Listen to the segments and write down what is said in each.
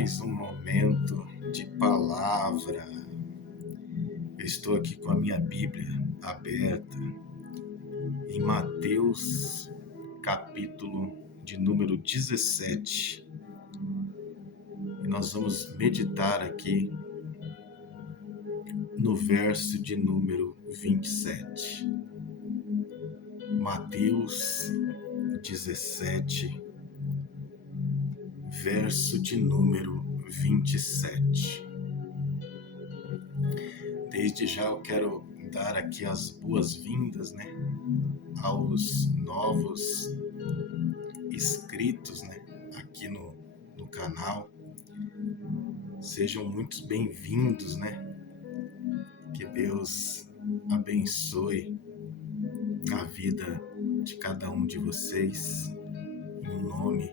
mais um momento de palavra. Eu estou aqui com a minha Bíblia aberta em Mateus, capítulo de número 17. E nós vamos meditar aqui no verso de número 27. Mateus 17, verso de número 27. Desde já eu quero dar aqui as boas-vindas, aos novos inscritos, aqui no canal. Sejam muito bem-vindos, Que Deus abençoe a vida de cada um de vocês, em nome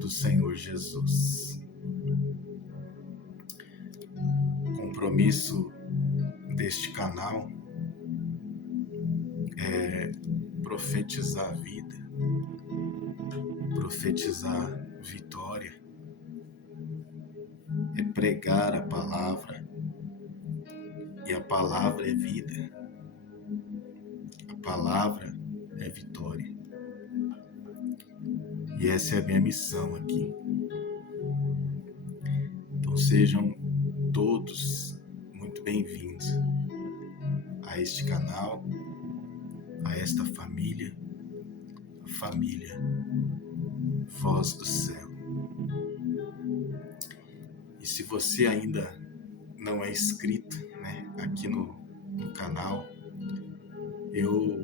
do Senhor Jesus. O compromisso deste canal é profetizar a vida, profetizar vitória, é pregar a palavra, e a palavra é vida, a palavra é vitória. E essa é a minha missão aqui. Então sejam todos muito bem-vindos a este canal, a esta família, a família Voz do Céu. E se você ainda não é inscrito, aqui no canal, eu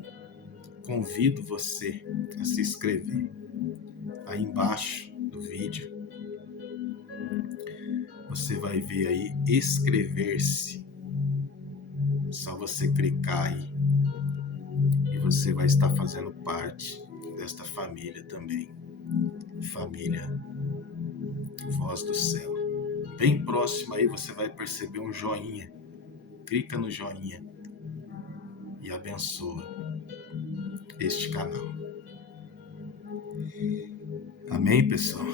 convido você a se inscrever. Aí embaixo do vídeo, você vai ver aí inscrever-se. Só você clicar aí e você vai estar fazendo parte desta família também. Família Voz do Céu. Bem próximo aí você vai perceber um joinha. Clica no joinha e abençoa este canal. Amém, pessoal?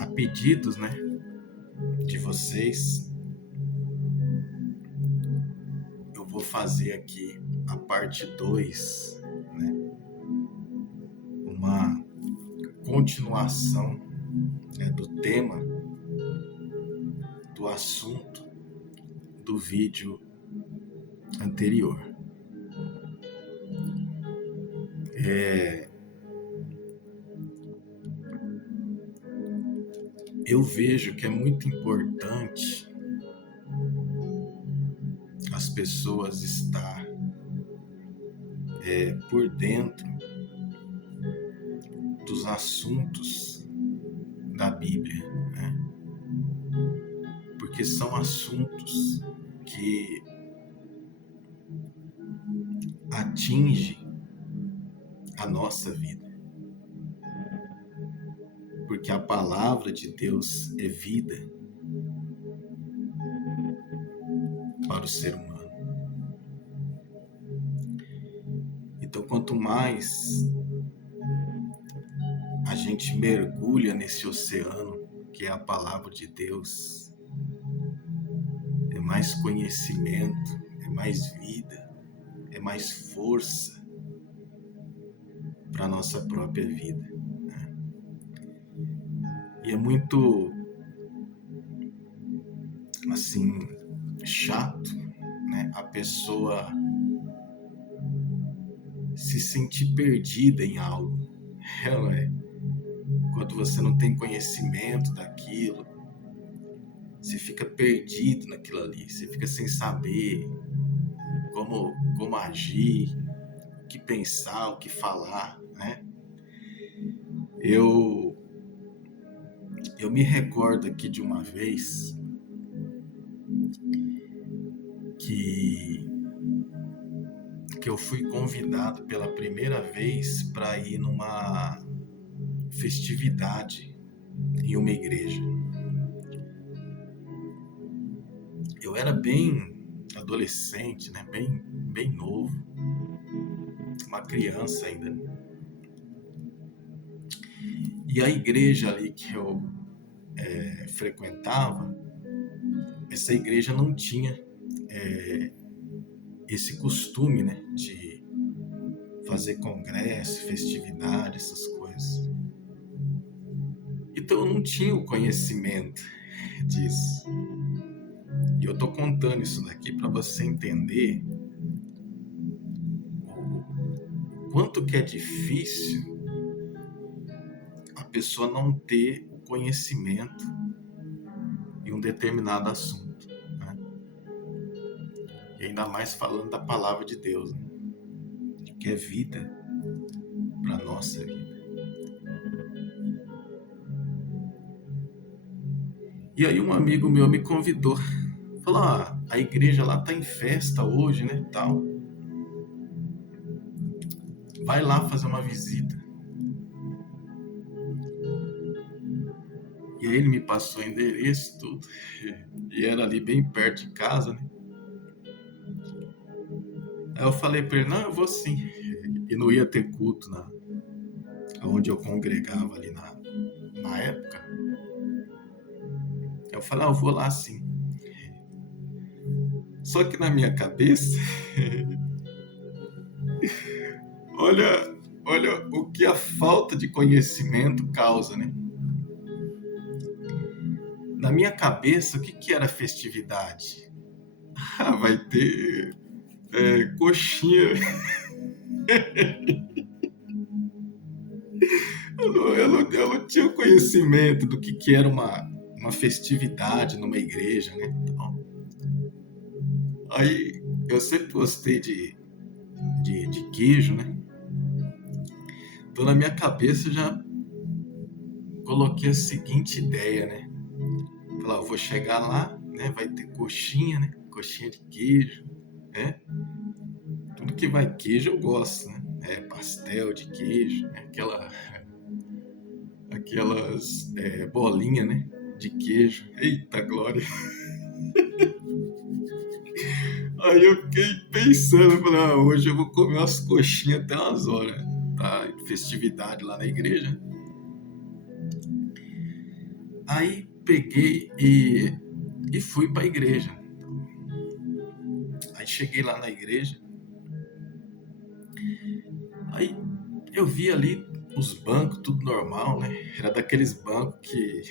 A pedidos, de vocês, eu vou fazer aqui a parte 2, uma continuação do tema, do assunto do vídeo anterior. Eu vejo que é muito importante as pessoas estar por dentro dos assuntos da Bíblia, porque são assuntos que atingem a nossa vida, porque a palavra de Deus é vida para o ser humano. Então, quanto mais a gente mergulha nesse oceano que é a palavra de Deus, é mais conhecimento, é mais vida, é mais força para a nossa própria vida. E é muito, chato, a pessoa se sentir perdida em algo. Quando você não tem conhecimento daquilo, você fica perdido naquilo ali, você fica sem saber como agir, o que pensar, o que falar, Eu me recordo aqui de uma vez que eu fui convidado pela primeira vez para ir numa festividade em uma igreja. Eu era bem adolescente, bem novo, uma criança ainda. E a igreja ali que eu frequentava, essa igreja não tinha esse costume, né, de fazer congresso, festividade, essas coisas. Então eu não tinha o conhecimento disso. E eu tô contando isso daqui para você entender o quanto que é difícil a pessoa não ter o conhecimento em um determinado assunto, né? E ainda mais falando da palavra de Deus, né? Que é vida para nossa vida. E aí um amigo meu me convidou, falou: a igreja lá tá em festa hoje, né, tal. Vai lá fazer uma visita. E aí ele me passou o endereço, tudo. E era ali bem perto de casa, né? Aí eu falei pra ele: não, eu vou sim. E não ia ter culto onde eu congregava ali na época. Eu falei: eu vou lá sim. Só que na minha cabeça, olha o que a falta de conhecimento causa, né? Na minha cabeça, o que era festividade? Vai ter coxinha. Eu não tinha conhecimento do que era uma festividade numa igreja, né? Então, aí eu sempre gostei de queijo, né? Então na minha cabeça eu já coloquei a seguinte ideia, né? Falar, eu vou chegar lá, né? Vai ter coxinha, né? Coxinha de queijo, né? Tudo que vai queijo eu gosto, né? Pastel de queijo, né? Aquelas bolinhas, né? De queijo. Eita glória! Aí eu fiquei pensando, falei, hoje eu vou comer umas coxinhas até umas horas, tá? Festividade lá na igreja. Aí peguei e fui pra igreja. Aí cheguei lá na igreja. Aí eu vi ali os bancos, tudo normal, né? Era daqueles bancos que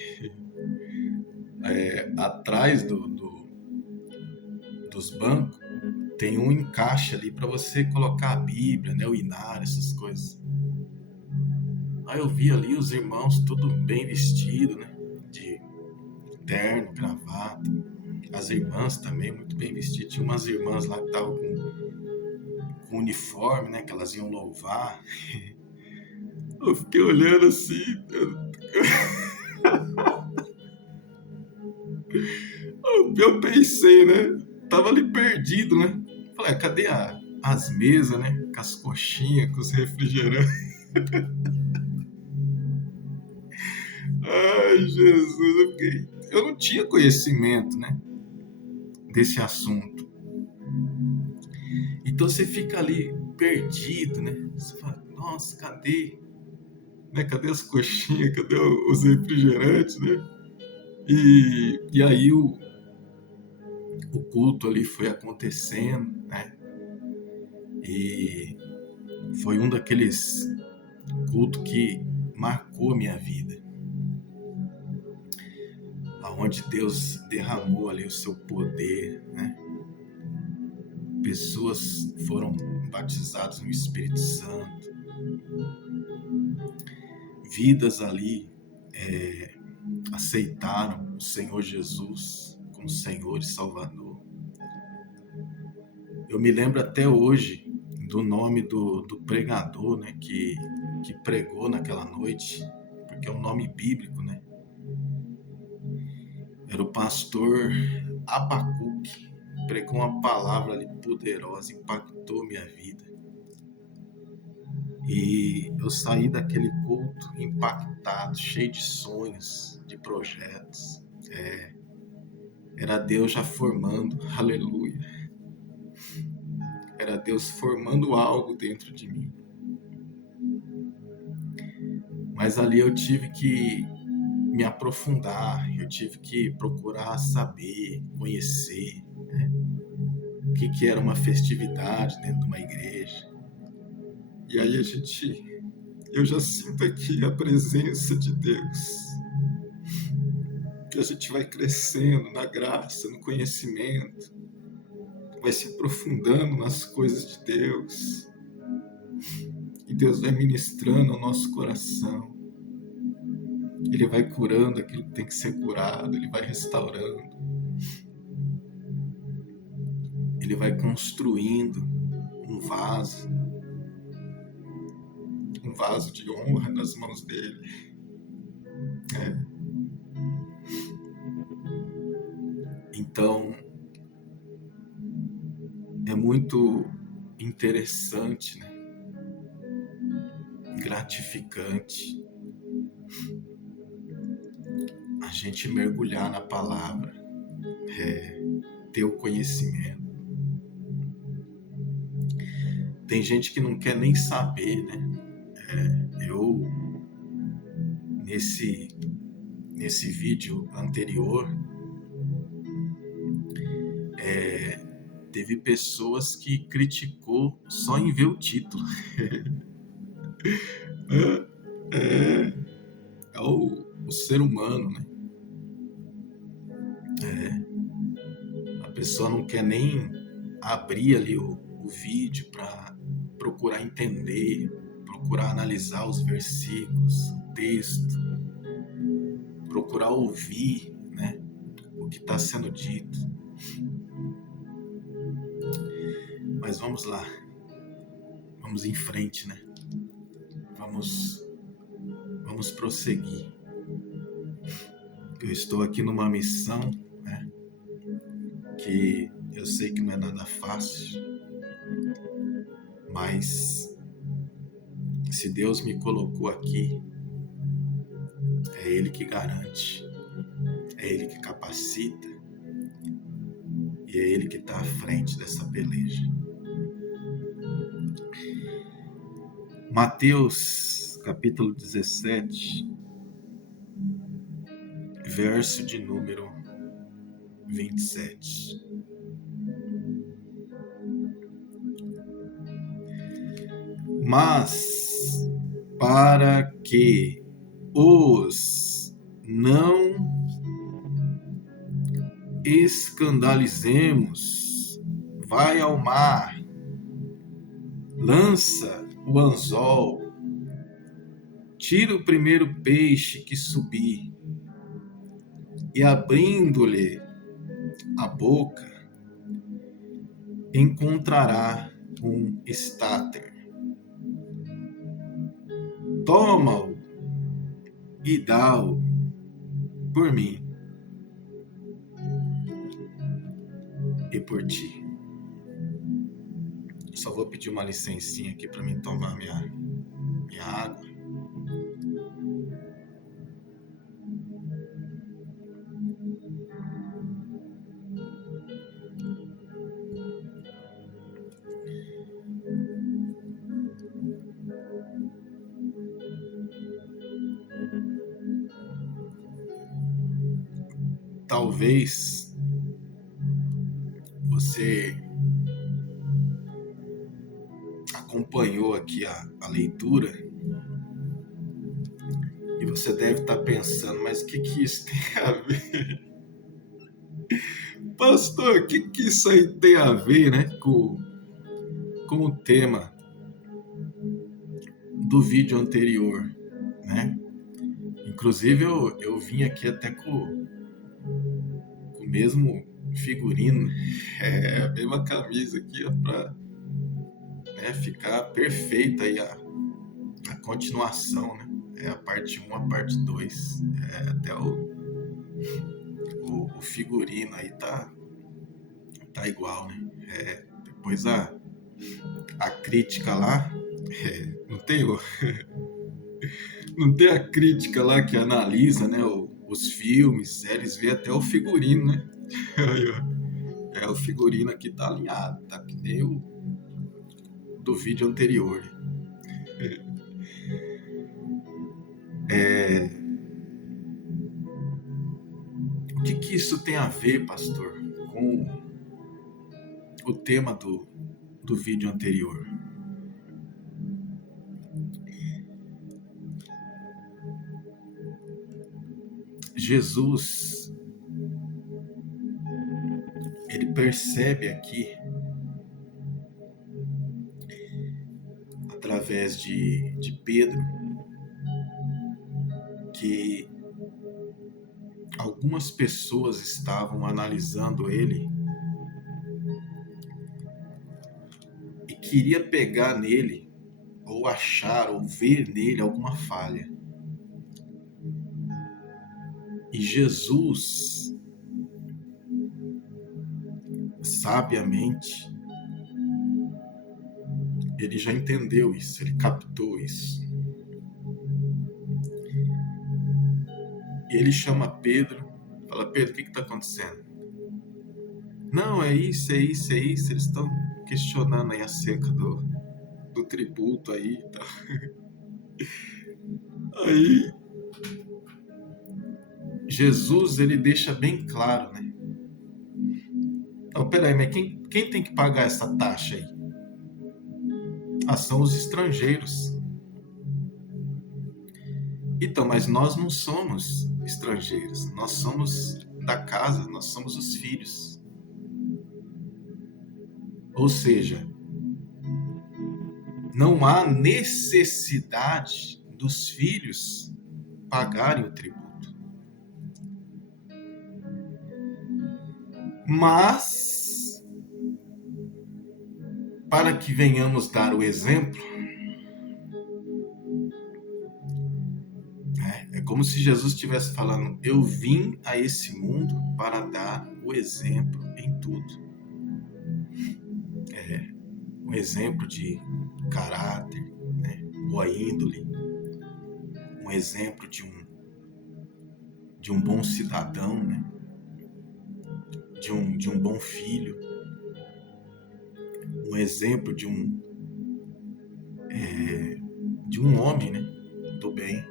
atrás dos bancos tem um encaixe ali para você colocar a Bíblia, né? O inário, essas coisas. Aí eu vi ali os irmãos tudo bem vestido, né? De terno, gravata. As irmãs também muito bem vestidas. Tinha umas irmãs lá que estavam com uniforme, né? Que elas iam louvar. Eu fiquei olhando assim. Eu pensei, né? Tava ali perdido, né? Falei, cadê as mesas, né? Com as coxinhas, com os refrigerantes. Ai, Jesus, eu não tinha conhecimento, né? Desse assunto. Então você fica ali perdido, né? Você fala, nossa, cadê? Né? Cadê as coxinhas? Cadê os refrigerantes, né? E aí o culto ali foi acontecendo, né? E foi um daqueles cultos que marcou a minha vida. Onde Deus derramou ali o seu poder, né? Pessoas foram batizadas no Espírito Santo. Vidas ali aceitaram o Senhor Jesus como Senhor e Salvador. Eu me lembro até hoje do nome do pregador, né, que pregou naquela noite, porque é um nome bíblico, né? Era o pastor Abacuque. Pregou uma palavra ali poderosa, impactou minha vida. E eu saí daquele culto impactado, cheio de sonhos, de projetos. Era Deus já formando, aleluia. Era Deus formando algo dentro de mim. Mas ali eu tive que me aprofundar, eu tive que procurar saber, conhecer o que era uma festividade dentro de uma igreja. E aí eu já sinto aqui a presença de Deus, que a gente vai crescendo na graça, no conhecimento, vai se aprofundando nas coisas de Deus, e Deus vai ministrando ao nosso coração. Ele vai curando aquilo que tem que ser curado, Ele vai restaurando, Ele vai construindo um vaso de honra nas mãos dele. Então, é muito interessante, né? Gratificante a gente mergulhar na palavra, ter o conhecimento. Tem gente que não quer nem saber, né? Eu, nesse vídeo anterior, teve pessoas que criticou só em ver o título. É o ser humano, né? A pessoa não quer nem abrir ali o vídeo para procurar entender, procurar analisar os versículos, o texto, procurar ouvir, né, o que está sendo dito. Mas vamos lá, vamos em frente, né? Vamos prosseguir. Eu estou aqui numa missão, né, que eu sei que não é nada fácil, mas se Deus me colocou aqui, é Ele que garante, é Ele que capacita e é Ele que está à frente dessa peleja. Mateus capítulo 17, verso de número 27. Mas para que os não escandalizemos, vai ao mar, lança o anzol, tira o primeiro peixe que subir, e abrindo-lhe a boca, encontrará um estáter. Toma-o e dá-o por mim e por ti. Só vou pedir uma licencinha aqui para mim tomar minha água. Talvez você acompanhou aqui a leitura e você deve estar pensando, mas o que isso tem a ver? Pastor, o que isso aí tem a ver, né, com o tema do vídeo anterior, né? Inclusive eu vim aqui até com o mesmo figurino, a mesma camisa aqui, para ficar perfeita aí a continuação, né? A parte 1, a parte 2, até o figurino aí tá igual, né? Depois a crítica lá, não tem a crítica lá que analisa, né, os filmes, séries, vê até o figurino, né? O figurino aqui tá alinhado, tá que nem o do vídeo anterior. O que isso tem a ver, pastor, com o tema do vídeo anterior? Jesus, ele percebe aqui, através de Pedro, que algumas pessoas estavam analisando ele e queria pegar nele, ou achar, ou ver nele alguma falha. E Jesus, sabiamente, ele já entendeu isso, ele captou isso. E ele chama Pedro, fala: Pedro, o que está acontecendo? Não, é isso. Eles estão questionando aí acerca do tributo aí. Tá? Aí, Jesus, ele deixa bem claro, né? Então, peraí, mas quem tem que pagar essa taxa aí? São os estrangeiros. Então, mas nós não somos estrangeiros, nós somos da casa, nós somos os filhos. Ou seja, não há necessidade dos filhos pagarem o tributo. Mas, para que venhamos dar o exemplo, é como se Jesus estivesse falando: eu vim a esse mundo para dar o exemplo em tudo. Um exemplo de caráter, né? Boa índole, um exemplo de um bom cidadão, né? De um bom filho, um exemplo de um homem, né? Do bem.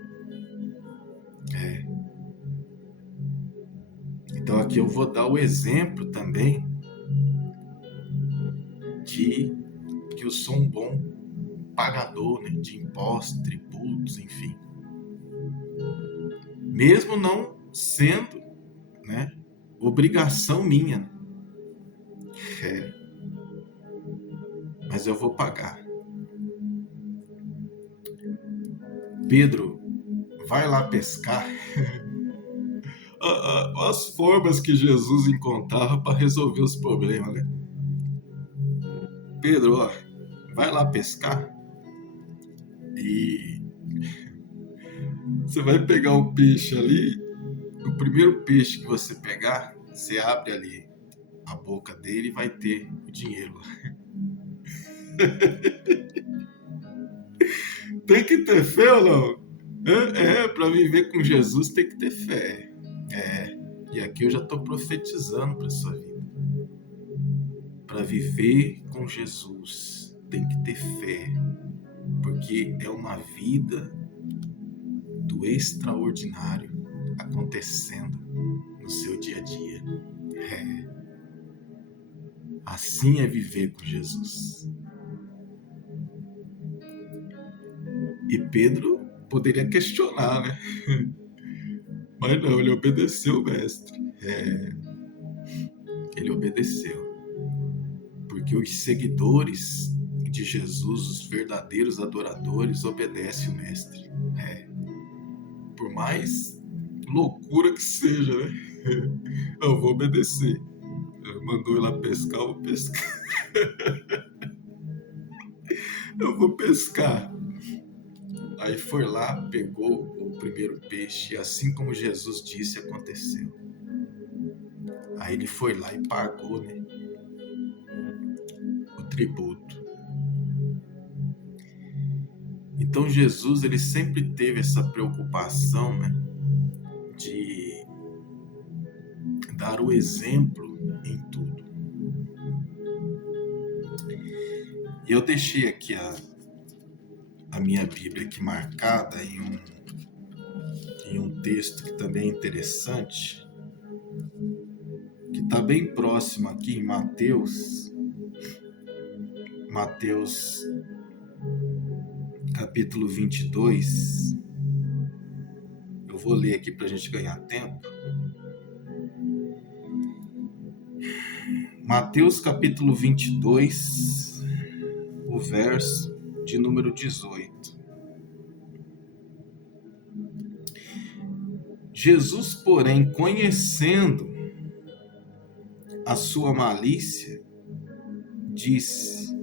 Então aqui eu vou dar o exemplo também de que eu sou um bom pagador, né? De impostos, tributos, enfim. Mesmo não sendo, né, obrigação minha, né? Mas eu vou pagar. Pedro, vai lá pescar. As formas que Jesus encontrava para resolver os problemas, né? Pedro, ó, vai lá pescar e você vai pegar um peixe ali. O primeiro peixe que você pegar, você abre ali a boca dele e vai ter o dinheiro. Tem que ter fé ou não? Para viver com Jesus tem que ter fé. E aqui eu já estou profetizando para sua vida. Para viver com Jesus tem que ter fé, porque é uma vida do extraordinário acontecendo no seu dia a dia. Assim é viver com Jesus. E Pedro poderia questionar, né? Mas não, ele obedeceu o mestre. Ele obedeceu. Porque os seguidores de Jesus, os verdadeiros adoradores, obedecem o mestre. Por mais loucura que seja, né? Eu vou obedecer. Mandou ir lá pescar, eu vou pescar. Eu vou pescar. Aí foi lá, pegou o primeiro peixe, e assim como Jesus disse, aconteceu. Aí ele foi lá e pagou, né, o tributo. Então Jesus, ele sempre teve essa preocupação, né, de dar o exemplo em tudo. E eu deixei aqui a minha Bíblia aqui marcada em texto que também é interessante, que está bem próximo aqui em Mateus capítulo 22. Eu vou ler aqui para a gente ganhar tempo. Mateus capítulo 22, o verso de número 18. Jesus, porém, conhecendo a sua malícia, disse: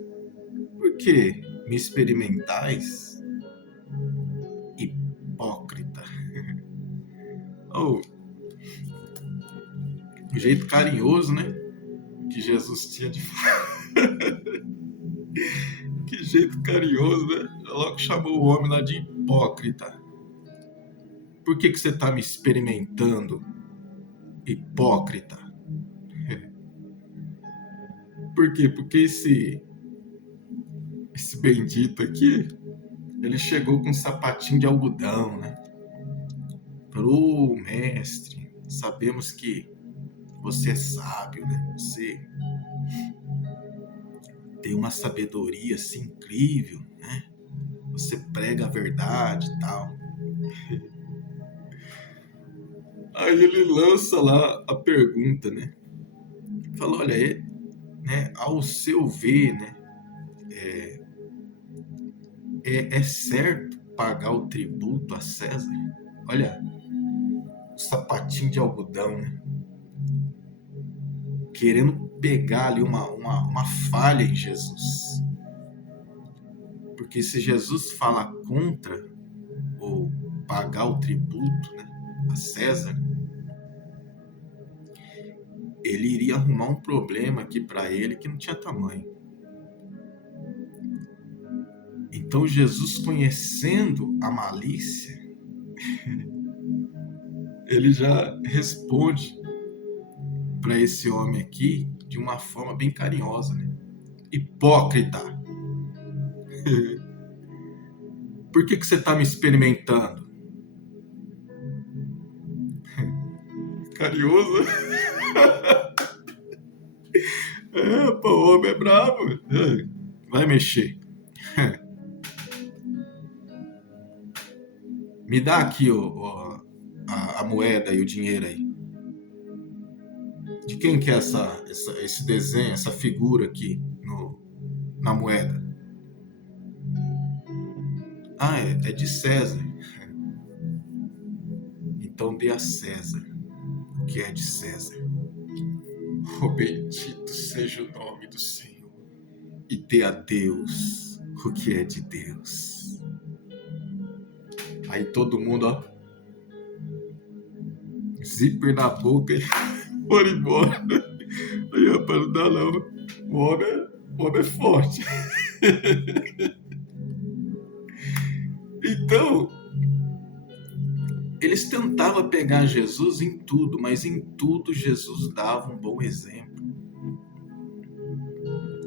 por que me experimentais, hipócrita? Oh, um jeito carinhoso, né? Que Jesus tinha de falar. Que jeito carinhoso, né? Logo chamou o homem lá de hipócrita. Por que você está me experimentando, hipócrita? Por quê? Porque esse bendito aqui, ele chegou com um sapatinho de algodão, né? Falou: mestre, sabemos que você é sábio, né? Você tem uma sabedoria assim incrível, né? Você prega a verdade e tal. Aí ele lança lá a pergunta, né? Fala: olha, né, ao seu ver, né, é certo pagar o tributo a César? Olha, o sapatinho de algodão, né? Querendo pegar ali uma falha em Jesus. Porque se Jesus fala contra ou pagar o tributo, né, a César, ele iria arrumar um problema aqui para ele que não tinha tamanho. Então Jesus, conhecendo a malícia, ele já responde para esse homem aqui de uma forma bem carinhosa, né? Hipócrita! Por que você está me experimentando? Carinhoso? Pô, o homem é bravo. Vai mexer. Me dá aqui a moeda e o dinheiro aí. De quem que é esse desenho, essa figura aqui na moeda? Ah, é de César. Então dê a César o que é de César. Oh, bendito seja o nome do Senhor. E dê a Deus o que é de Deus. Aí todo mundo, ó, zíper na boca e foram embora. Aí, rapaz, não dá não. O homem é forte. Então, eles tentavam pegar Jesus em tudo, mas em tudo Jesus dava um bom exemplo.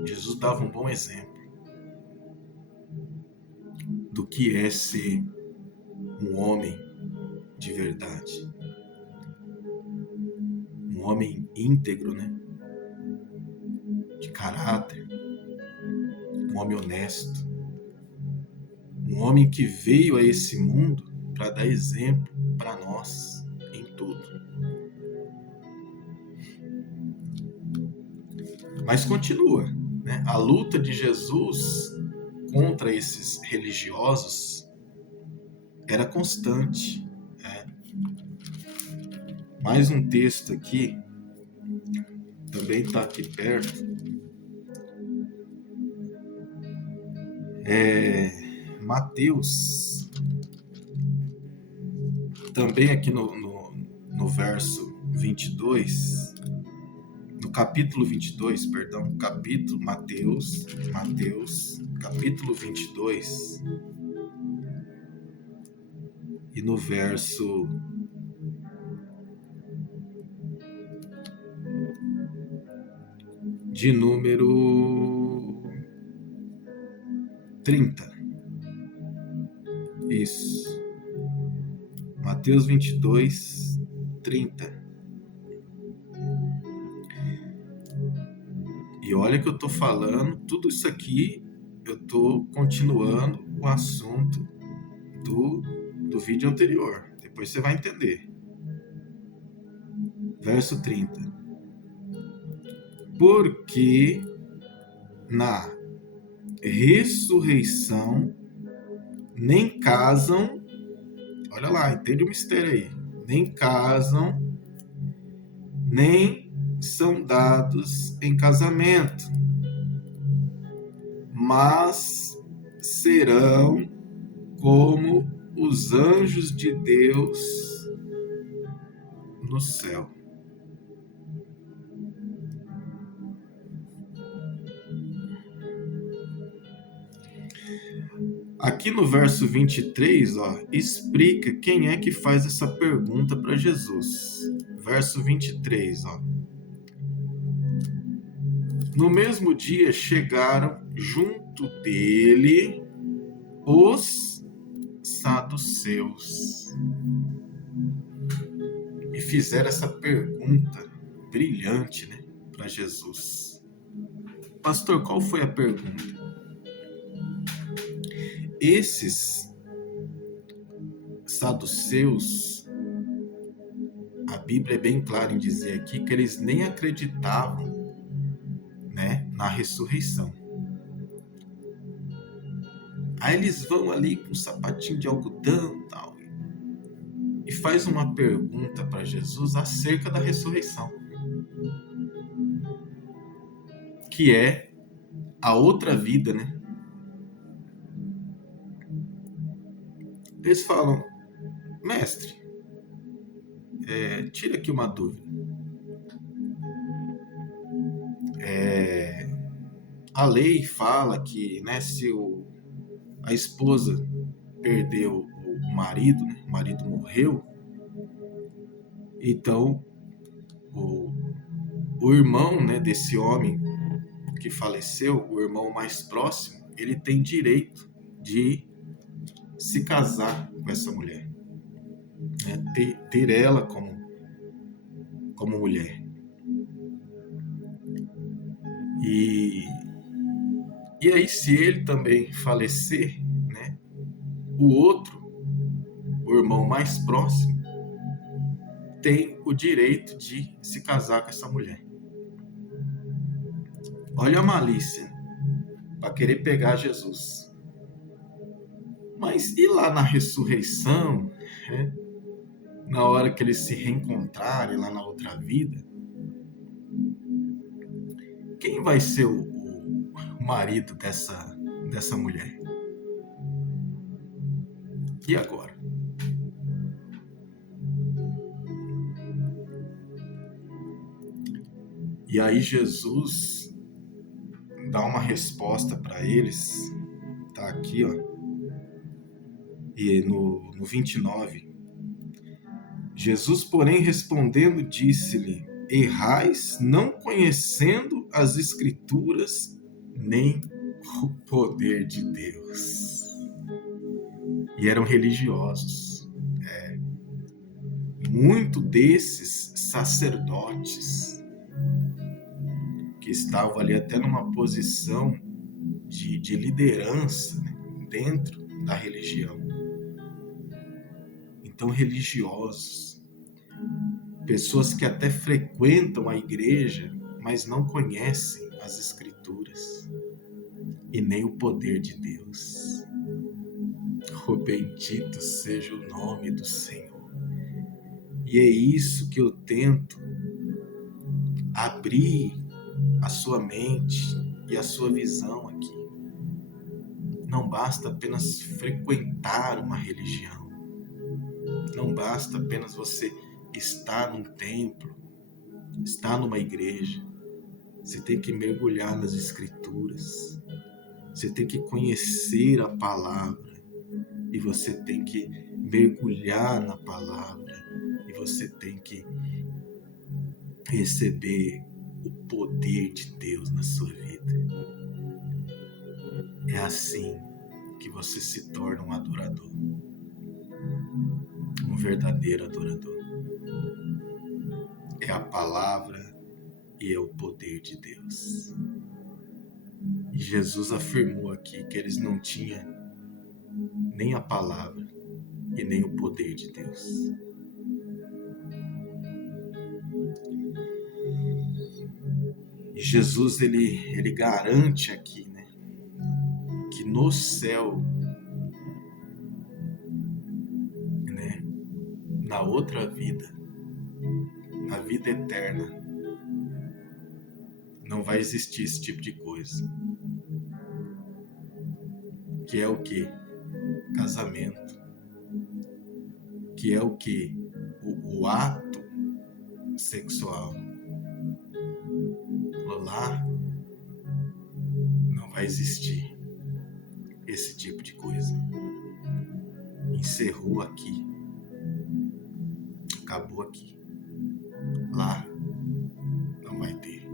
Jesus dava um bom exemplo do que é ser um homem de verdade. Um homem íntegro, né? De caráter. Um homem honesto. Um homem que veio a esse mundo para dar exemplo para nós em tudo. Mas continua, né? A luta de Jesus contra esses religiosos era constante. Né? Mais um texto aqui, também está aqui perto. Mateus, também aqui no verso 22, no capítulo 22, perdão, Mateus, capítulo 22, e no verso de número 30. Isso. Mateus 22, 30. E olha que eu estou falando, tudo isso aqui, eu estou continuando o assunto do vídeo anterior. Depois você vai entender. Verso 30. Porque na ressurreição nem casam, olha lá, entende o mistério aí, nem casam, nem são dados em casamento, mas serão como os anjos de Deus no céu. Aqui no verso 23, explica quem é que faz essa pergunta para Jesus. Verso 23, No mesmo dia chegaram junto dele os saduceus e fizeram essa pergunta brilhante, né, para Jesus. Pastor, qual foi a pergunta? Esses saduceus, a Bíblia é bem clara em dizer aqui que eles nem acreditavam, né, na ressurreição. Aí eles vão ali com um sapatinho de algodão e tal, e faz uma pergunta para Jesus acerca da ressurreição, que é a outra vida, né? Eles falam, mestre, tira aqui uma dúvida. A lei fala que, né, se a esposa perdeu o marido, né, o marido morreu, então o irmão, né, desse homem que faleceu, o irmão mais próximo, ele tem direito de se casar com essa mulher, né, ter ela como mulher. E aí, se ele também falecer, né, o irmão mais próximo, tem o direito de se casar com essa mulher. Olha a malícia para querer pegar Jesus. Mas e lá na ressurreição, né, na hora que eles se reencontrarem lá na outra vida, quem vai ser o marido dessa mulher? E agora? E aí Jesus dá uma resposta para eles, tá aqui, e no 29. Jesus, porém, respondendo, disse-lhe, errais não conhecendo as Escrituras nem o poder de Deus. E eram religiosos. Muito desses sacerdotes que estavam ali até numa posição de liderança, né, dentro da religião. Então, religiosos, pessoas que até frequentam a igreja, mas não conhecem as Escrituras e nem o poder de Deus. Oh, bendito seja o nome do Senhor. E é isso que eu tento abrir a sua mente e a sua visão aqui. Não basta apenas frequentar uma religião. Não basta apenas você estar num templo, estar numa igreja. Você tem que mergulhar nas Escrituras. Você tem que conhecer a palavra. E você tem que mergulhar na palavra. E você tem que receber o poder de Deus na sua vida. É assim que você se torna um adorador. um verdadeiro adorador. É a palavra e é o poder de Deus. E Jesus afirmou aqui que eles não tinham nem a palavra e nem o poder de Deus. E Jesus, ele garante aqui, né, que no céu, né, na outra vida, na vida eterna, não vai existir esse tipo de coisa. Que é o quê? Casamento. Que é o quê? O ato sexual. Lá não vai existir esse tipo de coisa. Encerrou aqui. Acabou aqui. Lá não vai ter.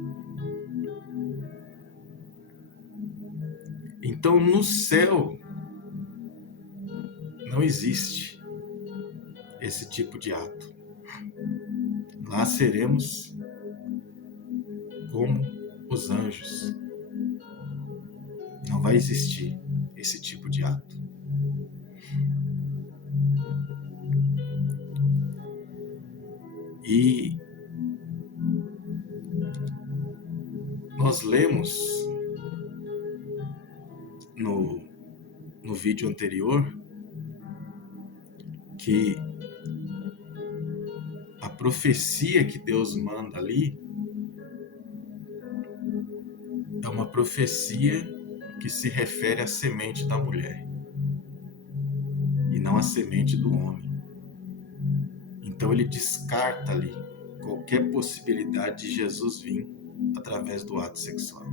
Então no céu não existe esse tipo de ato. Lá seremos como os anjos. Não vai existir esse tipo de ato. E nós lemos no vídeo anterior que a profecia que Deus manda ali é uma profecia que se refere à semente da mulher e não à semente do homem. Então ele descarta ali qualquer possibilidade de Jesus vir através do ato sexual.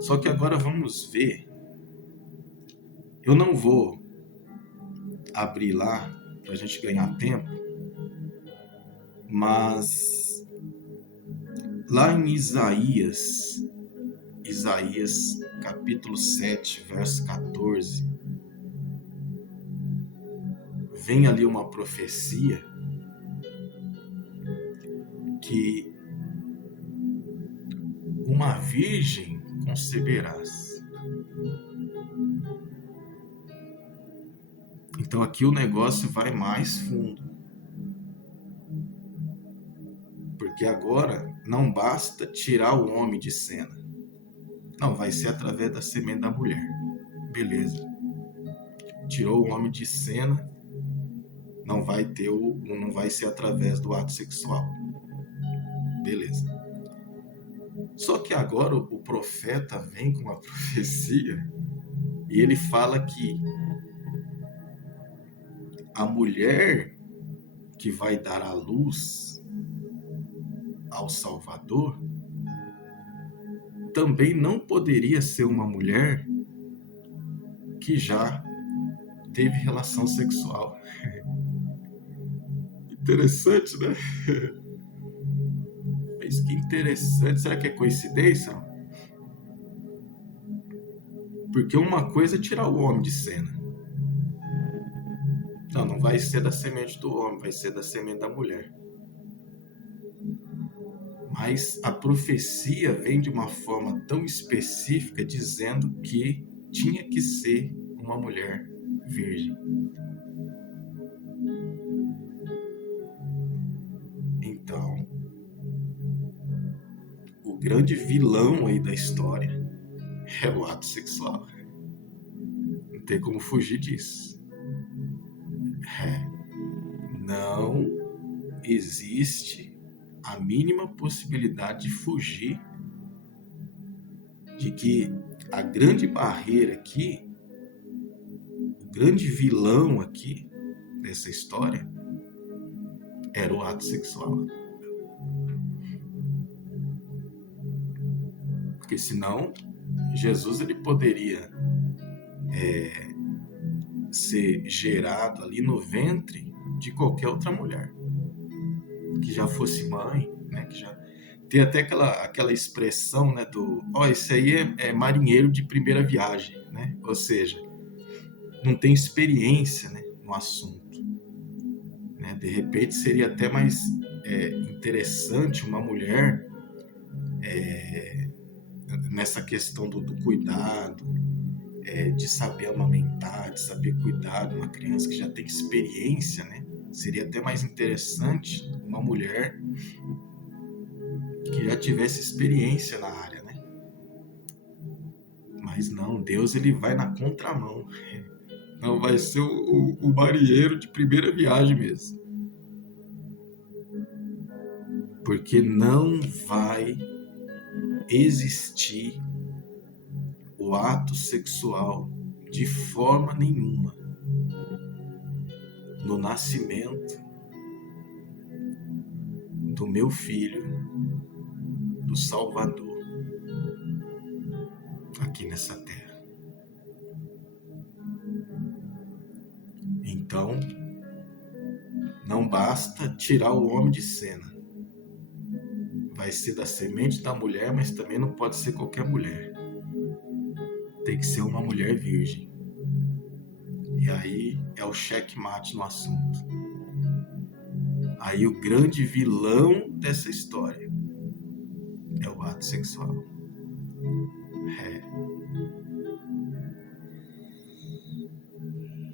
Só que agora vamos ver. Eu não vou abrir lá para a gente ganhar tempo, mas lá em Isaías capítulo 7, verso 14, vem ali uma profecia que uma virgem conceberás. Então aqui o negócio vai mais fundo. Porque agora não basta tirar o homem de cena. Não, vai ser através da semente da mulher. Beleza. Tirou o homem de cena, não vai ser através do ato sexual. Beleza. Só que agora o profeta vem com uma profecia e ele fala que a mulher que vai dar à luz ao Salvador também não poderia ser uma mulher que já teve relação sexual. Interessante, né? Mas que interessante. Será que é coincidência? Porque uma coisa é tirar o homem de cena. Não vai ser da semente do homem, vai ser da semente da mulher. Mas a profecia vem de uma forma tão específica, dizendo que tinha que ser uma mulher virgem. Então, o grande vilão aí da história é o ato sexual. Não tem como fugir disso. Não existe a mínima possibilidade de fugir de que a grande barreira aqui, o grande vilão aqui dessa história era o ato sexual. Porque senão Jesus ele poderia ser gerado ali no ventre de qualquer outra mulher que já fosse mãe, né? Que já tem até aquela expressão, né? Esse aí é marinheiro de primeira viagem, né? Ou seja, não tem experiência, né, no assunto, né? De repente seria até mais interessante uma mulher nessa questão do cuidado, de saber amamentar, de saber cuidar de uma criança que já tem experiência, né? Seria até mais interessante uma mulher que já tivesse experiência na área, né? Mas não, Deus ele vai na contramão. Não, vai ser o marinheiro de primeira viagem mesmo. Porque não vai existir o ato sexual de forma nenhuma no nascimento do meu filho, do Salvador, aqui nessa terra. Então, não basta tirar o homem de cena. Vai ser da semente da mulher, mas também não pode ser qualquer mulher. Tem que ser uma mulher virgem. E aí é o checkmate no assunto. Aí o grande vilão dessa história é o ato sexual.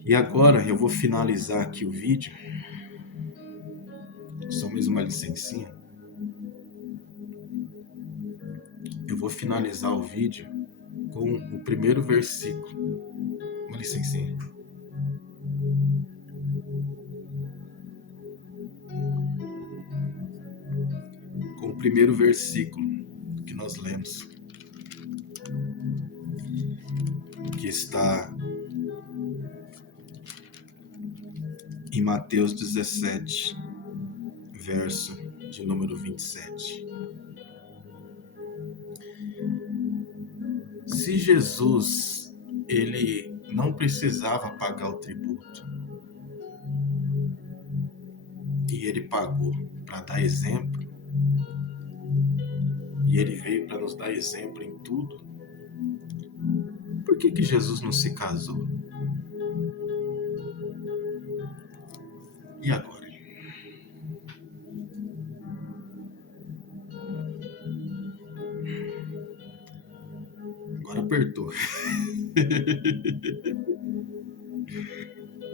E agora eu vou finalizar aqui o vídeo. Só mais uma licencinha. Eu vou finalizar o vídeo com o primeiro versículo. Uma licencinha. Com o primeiro versículo que nós lemos, que está em Mateus 17, verso de número 27. Se Jesus, ele não precisava pagar o tributo, e ele pagou para dar exemplo, e ele veio para nos dar exemplo em tudo, por que Jesus não se casou? E agora? Agora apertou.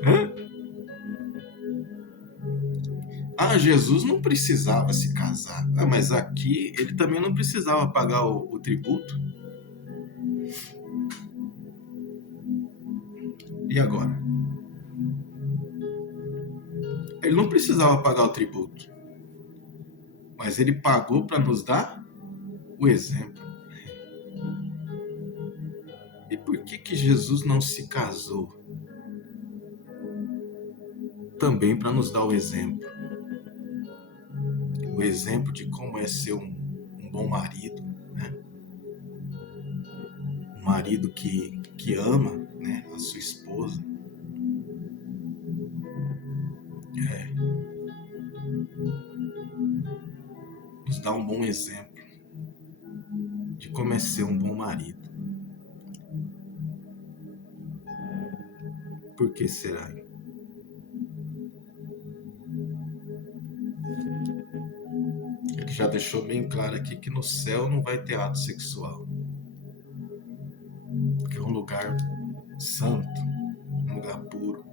Hã? Ah, Jesus não precisava se casar. Ah, mas aqui ele também não precisava pagar o tributo. E agora? Ele não precisava pagar o tributo. Mas ele pagou para nos dar o exemplo. E por que Jesus não se casou? Também para nos dar o exemplo. O exemplo de como é ser um bom marido, né? Um marido que ama, né, a sua esposa. Nos dá um bom exemplo de como é ser um bom marido. Por que será? Ele já deixou bem claro aqui que no céu não vai ter ato sexual. Porque é um lugar santo, um lugar puro.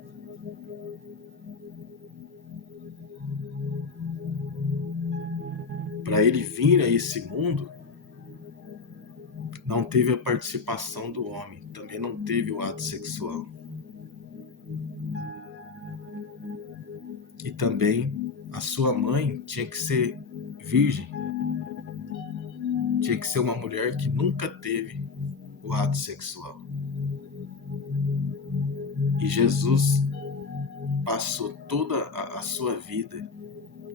Para ele vir a esse mundo, não teve a participação do homem, também não teve o ato sexual. E também a sua mãe tinha que ser virgem. Tinha que ser uma mulher que nunca teve o ato sexual. E Jesus passou toda a sua vida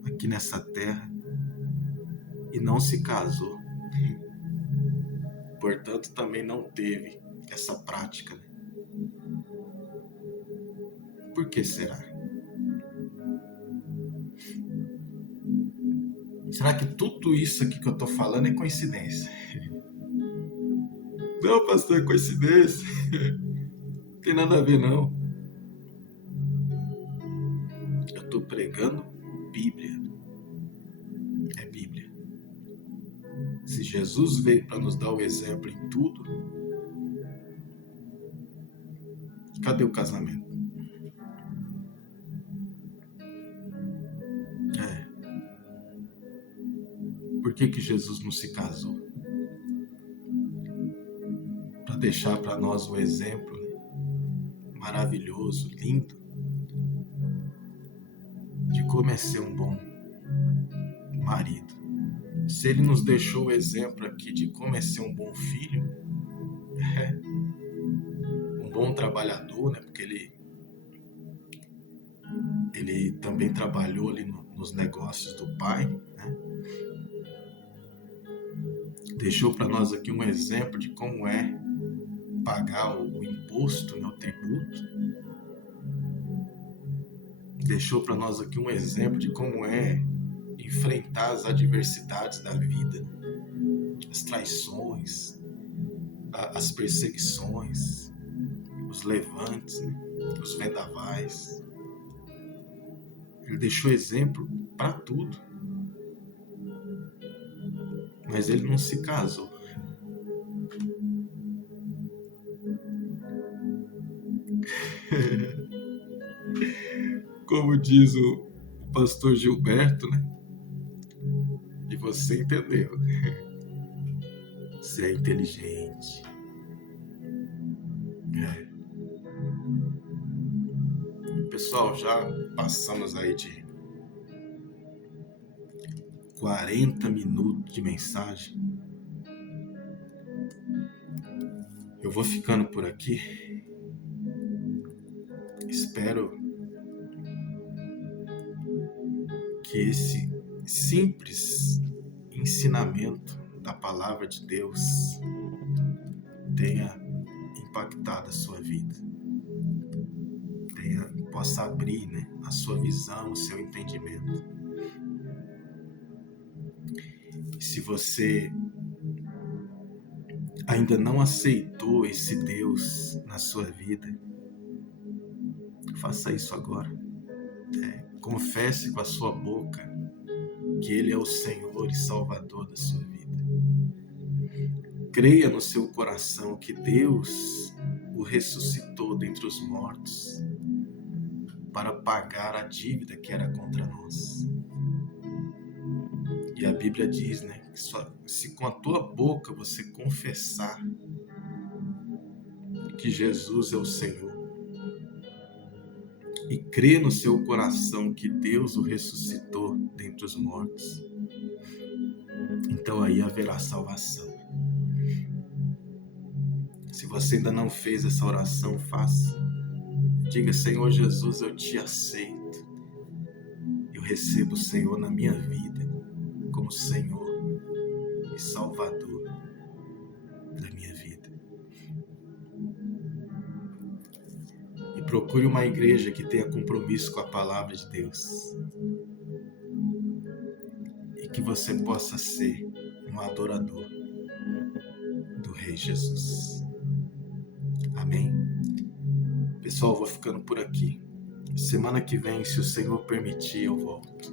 aqui nessa terra e não se casou. Portanto, também não teve essa prática. Por que será? Será que tudo isso aqui que eu estou falando é coincidência? Não, pastor, é coincidência. Tem nada a ver, não. Eu estou pregando Bíblia. É Bíblia. Se Jesus veio para nos dar o exemplo em tudo, cadê o casamento? Por que Jesus não se casou? Para deixar para nós um exemplo, né, maravilhoso, lindo, de como é ser um bom marido. Se ele nos deixou o exemplo aqui de como é ser um bom filho, um bom trabalhador, né? Porque ele também trabalhou ali nos negócios do pai, né? Deixou para nós aqui um exemplo de como é pagar o imposto, né, o tributo. Deixou para nós aqui um exemplo de como é enfrentar as adversidades da vida, as traições, as perseguições, os levantes, né, os vendavais. Ele deixou exemplo para tudo. Mas ele não se casou. Como diz o pastor Gilberto, né? E você entendeu. Você é inteligente. Pessoal, já passamos aí de 40 minutos de mensagem. Eu vou ficando por aqui. Espero que esse simples ensinamento da palavra de Deus tenha impactado a sua vida. Possa abrir, né, a sua visão, o seu entendimento. E se você ainda não aceitou esse Deus na sua vida, faça isso agora. Confesse com a sua boca que Ele é o Senhor e Salvador da sua vida. Creia no seu coração que Deus o ressuscitou dentre os mortos para pagar a dívida que era contra nós. E a Bíblia diz, né, que se com a tua boca você confessar que Jesus é o Senhor e crer no seu coração que Deus o ressuscitou dentre os mortos, então aí haverá salvação. Se você ainda não fez essa oração, faça. Diga: Senhor Jesus, eu te aceito. Eu recebo o Senhor na minha vida como Senhor e Salvador da minha vida. E procure uma igreja que tenha compromisso com a palavra de Deus. E que você possa ser um adorador do Rei Jesus. Amém? Pessoal, vou ficando por aqui. Semana que vem, se o Senhor permitir, eu volto.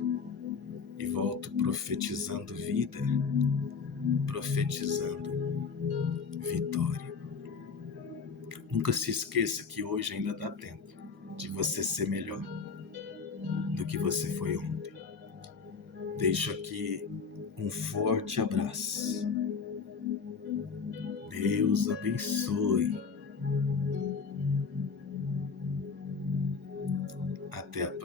E volto profetizando vida, profetizando vitória. Nunca se esqueça que hoje ainda dá tempo de você ser melhor do que você foi ontem. Deixo aqui um forte abraço. Deus abençoe. Até a próxima.